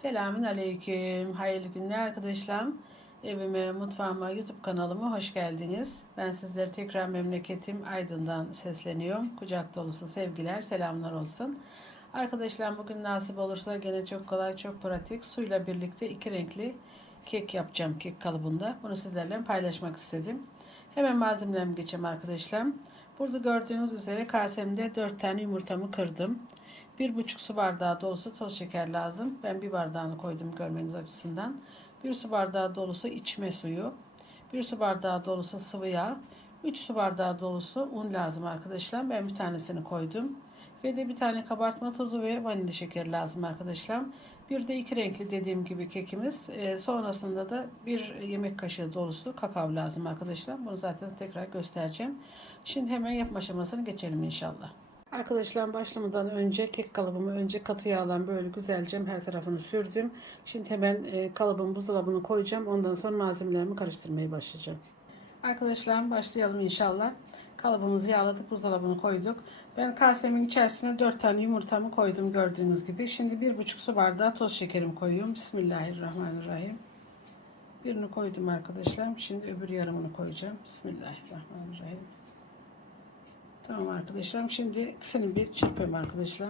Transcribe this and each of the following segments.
Selamün aleyküm. Hayırlı günler arkadaşlar. Evime, mutfağıma, YouTube kanalıma hoş geldiniz. Ben sizlere tekrar memleketim Aydın'dan sesleniyorum. Kucak dolusu sevgiler, selamlar olsun. Arkadaşlar bugün nasip olursa gene çok kolay, çok pratik suyla birlikte iki renkli kek yapacağım kek kalıbında. Bunu sizlerle paylaşmak istedim. Hemen malzemelerimi geçeyim arkadaşlar. Burada gördüğünüz üzere kasemde 4 tane yumurtamı kırdım. Bir buçuk su bardağı dolusu toz şeker lazım. Ben bir bardağını koydum görmeniz açısından. Bir su bardağı dolusu içme suyu. Bir su bardağı dolusu sıvı yağ. 3 su bardağı dolusu un lazım arkadaşlar. Ben bir tanesini koydum. Ve de bir tane kabartma tozu ve vanilya şekeri lazım arkadaşlar. Bir de iki renkli dediğim gibi kekimiz. Ee, sonrasında da bir yemek kaşığı dolusu kakao lazım arkadaşlar. Bunu zaten tekrar göstereceğim. Şimdi hemen yapma aşamasını geçelim inşallah. Arkadaşlar başlamadan önce kek kalıbımı önce katı yağla böyle güzelce her tarafını sürdüm. Şimdi hemen e, kalıbımı buzdolabına koyacağım. Ondan sonra malzemelerimi karıştırmaya başlayacağım. Arkadaşlar başlayalım inşallah. Kalıbımızı yağladık, buzdolabına koyduk. Ben kasemin içerisine 4 tane yumurtamı koydum gördüğünüz gibi. Şimdi 1,5 su bardağı toz şekerimi koyuyorum. Bismillahirrahmanirrahim. Birini koydum arkadaşlar. Şimdi öbür yarımını koyacağım. Bismillahirrahmanirrahim. Tamam arkadaşlar. Şimdi ikisini bir çırpıyorum arkadaşlar.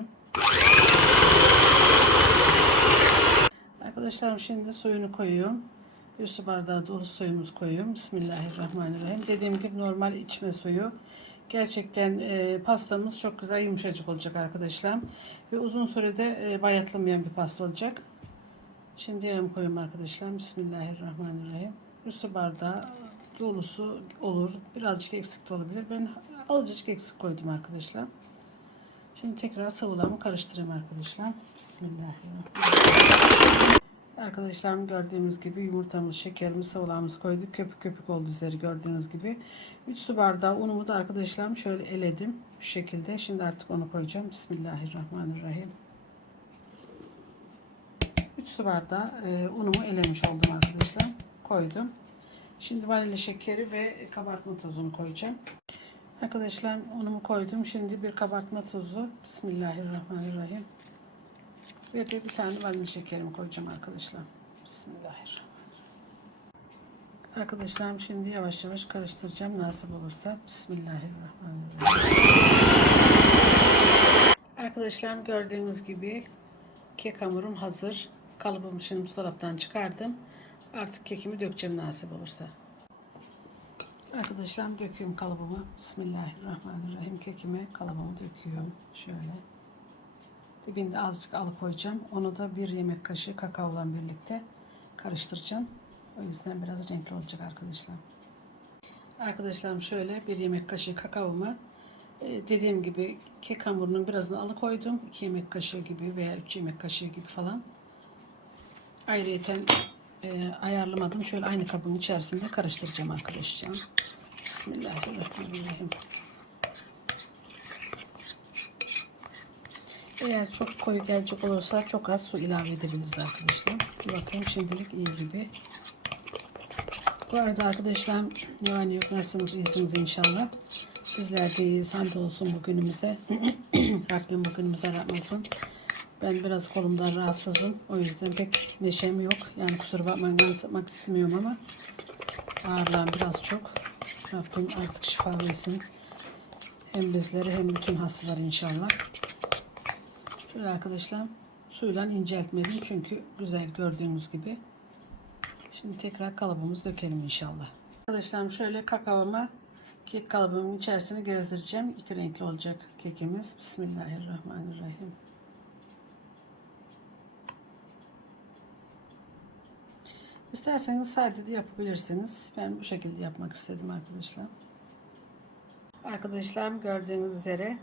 Arkadaşlar şimdi suyunu koyuyorum. Bir su bardağı dolu suyumuzu koyuyorum. Bismillahirrahmanirrahim. Dediğim gibi normal içme suyu. Gerçekten e, pastamız çok güzel yumuşacık olacak arkadaşlar. Ve uzun sürede e, bayatlamayan bir pasta olacak. Şimdi yarım koyuyorum arkadaşlar. Bismillahirrahmanirrahim. Bir su bardağı dolusu olur. Birazcık eksik de olabilir. Ben azıcık eksik koydum arkadaşlar. Şimdi tekrar sıvılarımı karıştırayım arkadaşlar. Bismillahirrahmanirrahim. Arkadaşlar gördüğünüz gibi yumurtamız, şekerimiz, sıvılarımız koyduk. Köpük köpük oldu üzeri gördüğünüz gibi. 3 su bardağı unumu da arkadaşlarım şöyle eledim. Bu şekilde. Şimdi artık onu koyacağım. Bismillahirrahmanirrahim. 3 su bardağı e, unumu elemiş oldum arkadaşlar. Koydum. Şimdi vanilya şekeri ve kabartma tozunu koyacağım. Arkadaşlar unumu koydum. Şimdi bir kabartma tozu. Bismillahirrahmanirrahim. Ve de bir tane vanilya şekerimi koyacağım arkadaşlar. Bismillahirrahmanirrahim. Arkadaşlar şimdi yavaş yavaş karıştıracağım nasip olursa. Bismillahirrahmanirrahim. Arkadaşlar gördüğünüz gibi kek hamurum hazır. Kalıbımı şimdi buzdolaptan çıkardım. Artık kekimi dökeceğim nasip olursa. Arkadaşlar döküyorum kalıbımı. Bismillahirrahmanirrahim. Kekime kalıbımı döküyorum. Şöyle. Dibinde azıcık alıp koyacağım. Onu da bir yemek kaşığı kakaola birlikte karıştıracağım. O yüzden biraz renkli olacak arkadaşlar. Arkadaşlarım şöyle bir yemek kaşığı kakaomu e, dediğim gibi kek hamurunun birazını alıkoydum. 2 yemek kaşığı gibi veya 3 yemek kaşığı gibi falan. Ayrıyeten e, ayarlamadım. Şöyle aynı kabın içerisinde karıştıracağım arkadaşlar. Bismillahirrahmanirrahim. Eğer çok koyu gelecek olursa çok az su ilave edebiliriz arkadaşlar. Bakın şimdilik iyi gibi. Bu arada arkadaşlar ne yok nasılsınız iyisiniz inşallah. Bizler de iyiyiz. Hamdolsun bugünümüze. Rabbim bugünümüze yapmasın. Ben biraz kolumdan rahatsızım. O yüzden pek neşem yok. Yani kusura bakmayın yansıtmak istemiyorum ama ağırlığım biraz çok. Rabbim artık şifa versin. Hem bizleri hem bütün hastaları inşallah. Şöyle arkadaşlar suyla inceltmedim çünkü güzel gördüğünüz gibi. Şimdi tekrar kalıbımızı dökelim inşallah. Arkadaşlar şöyle kakaoma kek kalıbımın içerisine gezdireceğim. İki renkli olacak kekimiz. Bismillahirrahmanirrahim. İsterseniz sade de yapabilirsiniz. Ben bu şekilde yapmak istedim arkadaşlar. Arkadaşlar gördüğünüz üzere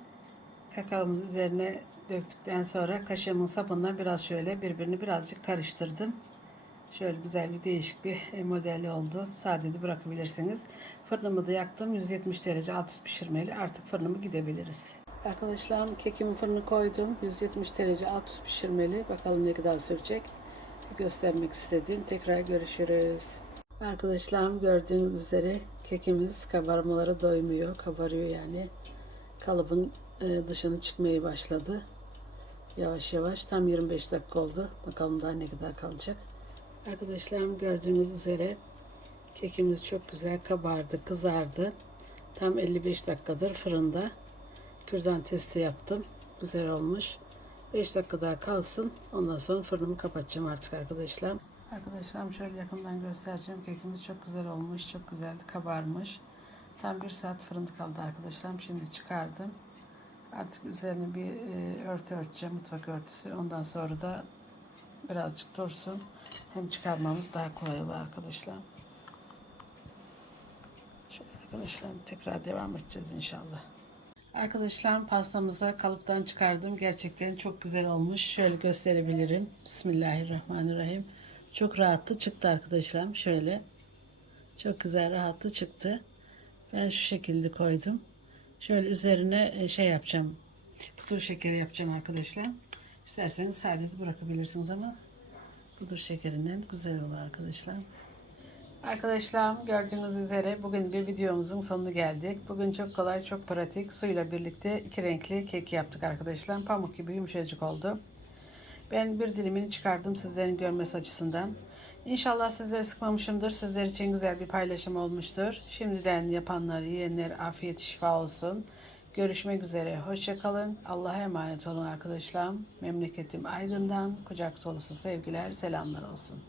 kakaomuzu üzerine döktükten sonra kaşığımın sapından biraz şöyle birbirini birazcık karıştırdım. Şöyle güzel bir değişik bir modeli oldu. Sade de bırakabilirsiniz. Fırınımı da yaktım. 170 derece alt üst pişirmeli. Artık fırınımı gidebiliriz. Arkadaşlar kekimi fırını koydum. 170 derece alt üst pişirmeli. Bakalım ne kadar sürecek. Göstermek istedim. Tekrar görüşürüz. Arkadaşlar gördüğünüz üzere kekimiz kabarmalara doymuyor. Kabarıyor yani. Kalıbın e, dışına çıkmaya başladı. Yavaş yavaş tam 25 dakika oldu. Bakalım daha ne kadar kalacak. Arkadaşlarım gördüğünüz üzere kekimiz çok güzel kabardı, kızardı. Tam 55 dakikadır fırında. Kürdan testi yaptım. Güzel olmuş. 5 dakika daha kalsın. Ondan sonra fırınımı kapatacağım artık arkadaşlar. Arkadaşlarım şöyle yakından göstereceğim. Kekimiz çok güzel olmuş. Çok güzeldi. Kabarmış. Tam bir saat fırında kaldı arkadaşlarım. Şimdi çıkardım. Artık üzerine bir e, örtü örteceğim. Mutfak örtüsü. Ondan sonra da birazcık dursun. Hem çıkarmamız daha kolay olur arkadaşlar. Şöyle arkadaşlar tekrar devam edeceğiz inşallah. Arkadaşlar pastamıza kalıptan çıkardım. Gerçekten çok güzel olmuş. Şöyle gösterebilirim. Bismillahirrahmanirrahim. Çok rahatlı çıktı arkadaşlar. Şöyle. Çok güzel rahatlı çıktı. Ben şu şekilde koydum. Şöyle üzerine e, şey yapacağım. Pudra şekeri yapacağım arkadaşlar. İsterseniz sade de bırakabilirsiniz ama pudra şekerinden güzel olur arkadaşlar. Arkadaşlar gördüğünüz üzere bugün bir videomuzun sonuna geldik. Bugün çok kolay, çok pratik suyla birlikte iki renkli kek yaptık arkadaşlar. Pamuk gibi yumuşacık oldu. Ben bir dilimini çıkardım sizlerin görmesi açısından. İnşallah sizleri sıkmamışımdır. Sizler için güzel bir paylaşım olmuştur. Şimdiden yapanlar, yiyenler afiyet şifa olsun. Görüşmek üzere. Hoşçakalın. Allah'a emanet olun arkadaşlar. Memleketim Aydın'dan kucak dolusu sevgiler, selamlar olsun.